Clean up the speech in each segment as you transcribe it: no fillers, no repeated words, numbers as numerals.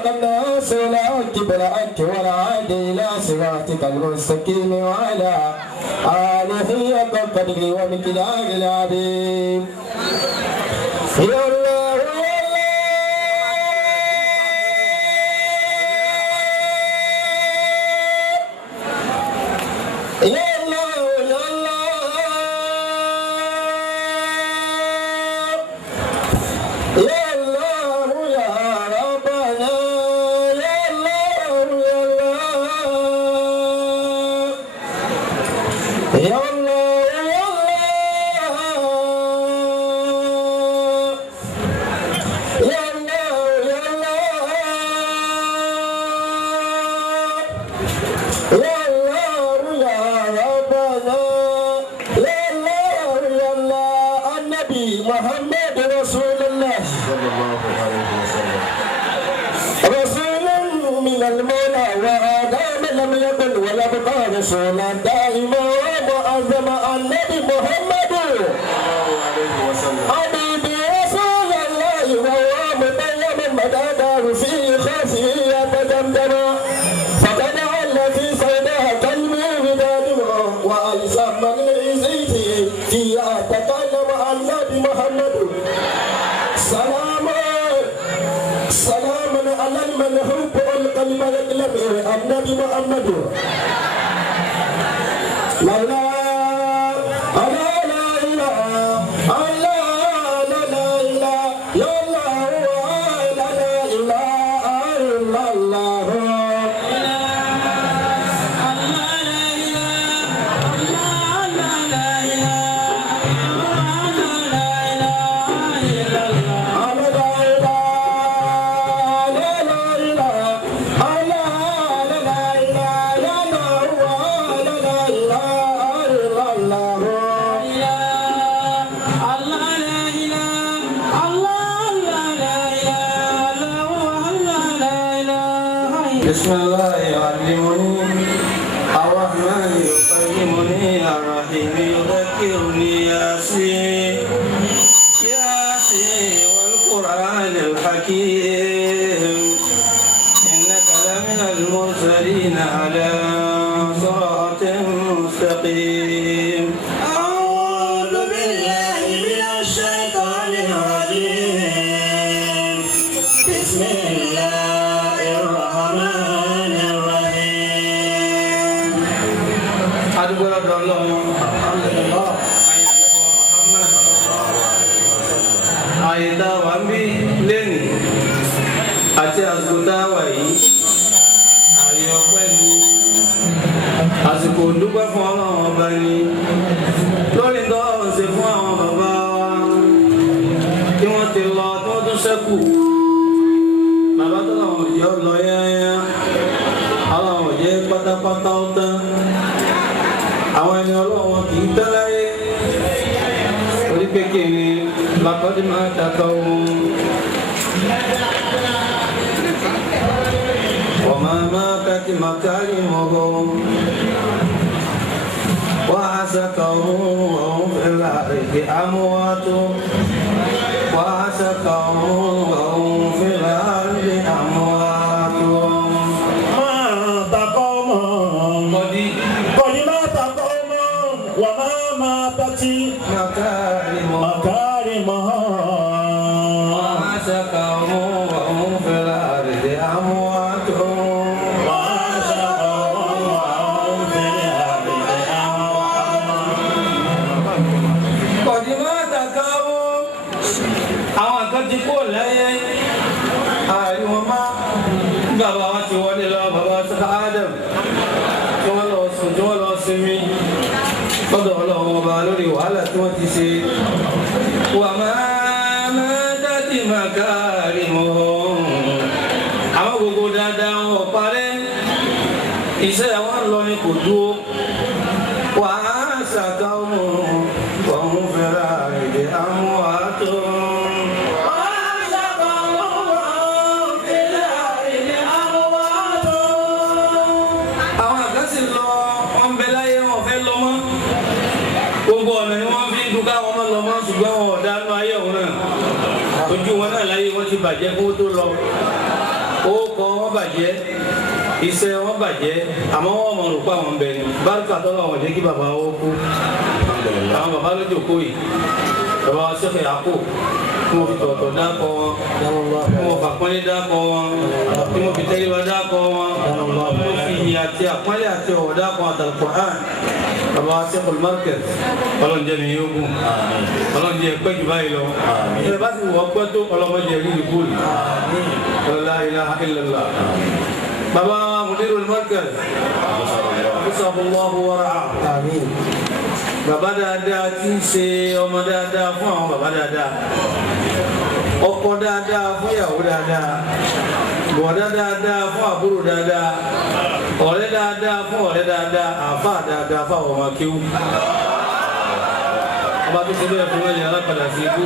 سبق الناس والعك بالعك والعاد إلى صراطك المستقيم وعلى آله حق قدره ومقداره العظيم يا الله يا محمد رسول الله صلى الله عليه وسلم رسول من المولى وآدم لم يكن ولا بقى رسولا دائما ومعظم النبي محمد صلى الله عليه وسلم حبيبي رسول الله وهو مطيب مدادار في خافيه تدمدم فقد عل في صيدها كلمه بدادما وألزم من زيته فيها تكلم النبي محمد سلام على المنهوب والقلب يقلب النبي محمد لا لا لا لا لا لا لا لا لا بسم الله يعلمني الرحمن يفهمني الرحيم يذكرني ياسين والقرآن الحكيم إنك لمن المرسلين على صراط مستقيم أعوذ بالله من الشيطان الرجيم بسم الله الرحمن الرحيم أدبر الله الحمد لله àyètá wà ń bí lẹ́nu àti àsìkò wà yìí àyè ọpẹ́ ni àsìkò dúpẹ́ fún Ọlọ́run ọba ni lórí tó ṣe fún àwọn bàbá wa tí wọ́n ti lọ tí wọ́n tún ṣẹ́kù bàbá tó làwọn òjò lọ yáyá àwọn òjò pátápátá ó tán àwọn ẹni Ọlọ́run kì í tẹ́ láyé orí kékeré. لقد ما تكون وما ماتت مكارمهم وعسكروا وهم في الأرض أموات وعسكروا وهم في الأرض أموات ما تقوم قد مات قوم وما ماتت مكارمهم وعسكروا وهم في الأرض أموات قد مات قوم àwọn kan ti kó láyé àìwọ̀n má bàbá wọn ti wọlé lọ bàbá sọ́kà Adam tí wọ́n lọ sùn tí wọ́n lọ sinmi lọ́dọ̀ Ọlọ́run ọba lórí wàhálà tí wọ́n ti ṣe wà máa dátì màkàrí mọ́ àwọn gbogbo dáadáa wọn parẹ́ iṣẹ́ àwọn lọ ní kò dúró wà á ṣàkàwọ̀ ọ̀hún fẹ́ra èdè àwọn àtọ́. Ojú wọn náà láyé wọ́n ti bàjẹ́ kó tó lọ ó kọ́ wọn bàjẹ́ iṣẹ́ wọn bàjẹ́ àmọ́ wọn mọ̀ rò pé àwọn bẹ̀ ni bárúkà tọ́lọ́ wọn jẹ́ kí bàbá wọn kú àwọn bàbá lójú kó yìí bàbá wa sẹ́fẹ̀ àpò tí mo fi tọ̀tọ̀ dákọ̀ wọn tí mo fàpọ́nlé dákọ̀ wọn tí mo fi tẹ́lẹ̀ wá dákọ̀ wọn tí mo fi ìyìn àti àpọ́nlé àti ọ̀wọ̀ dákọ̀ àtàlùkùránì bàbá wa sẹ́fẹ̀ markaz ọlọ́njẹ́ mi yóò gùn ọlọ́njẹ́ pẹ́ jù báyìí lọ ẹ bá ti wọ́ pẹ́ tó ọlọ́mọdé rí ní bóòlù la ilaha illallah bàbá mudirul markaz bisabullahu wa rahmatullahi bàbá dáadáa tí ń ṣe ọmọ dáadáa fún àwọn bàbá dáadáa ọkọ dáadáa fún ìyàwó dáadáa bọ̀dá dáadáa fún àbúrò dáadáa ọ̀rẹ́ dáadáa fún ọ̀rẹ́ dáadáa àfáà dáadáa fún àwọn ọmọ kéwú ọba tó ṣe bẹ́ẹ̀ fún ẹ̀yà alápàdà sí ikú.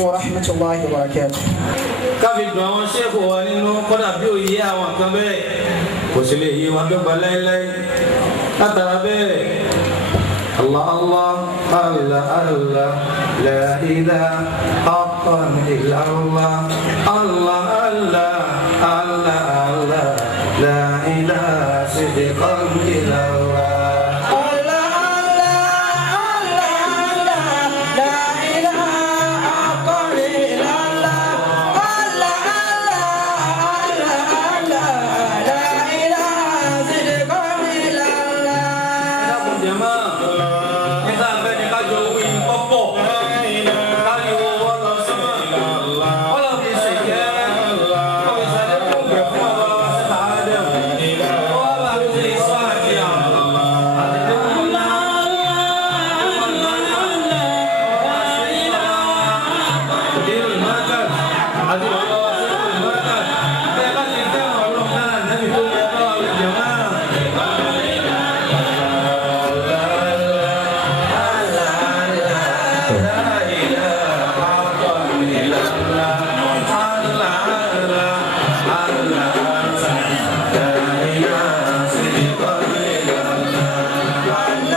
Warahmatullahi wabarakatuh. Káfí dùn àwọn ṣẹ́ẹ̀kù wa nínú kọ́dà bí òye àwọn kan bẹ́ẹ̀ kò sì lè yé wa dọ́gba láéláé látara bẹ́ẹ̀ Allah Allah Allah Allah la ilaha illa Allah.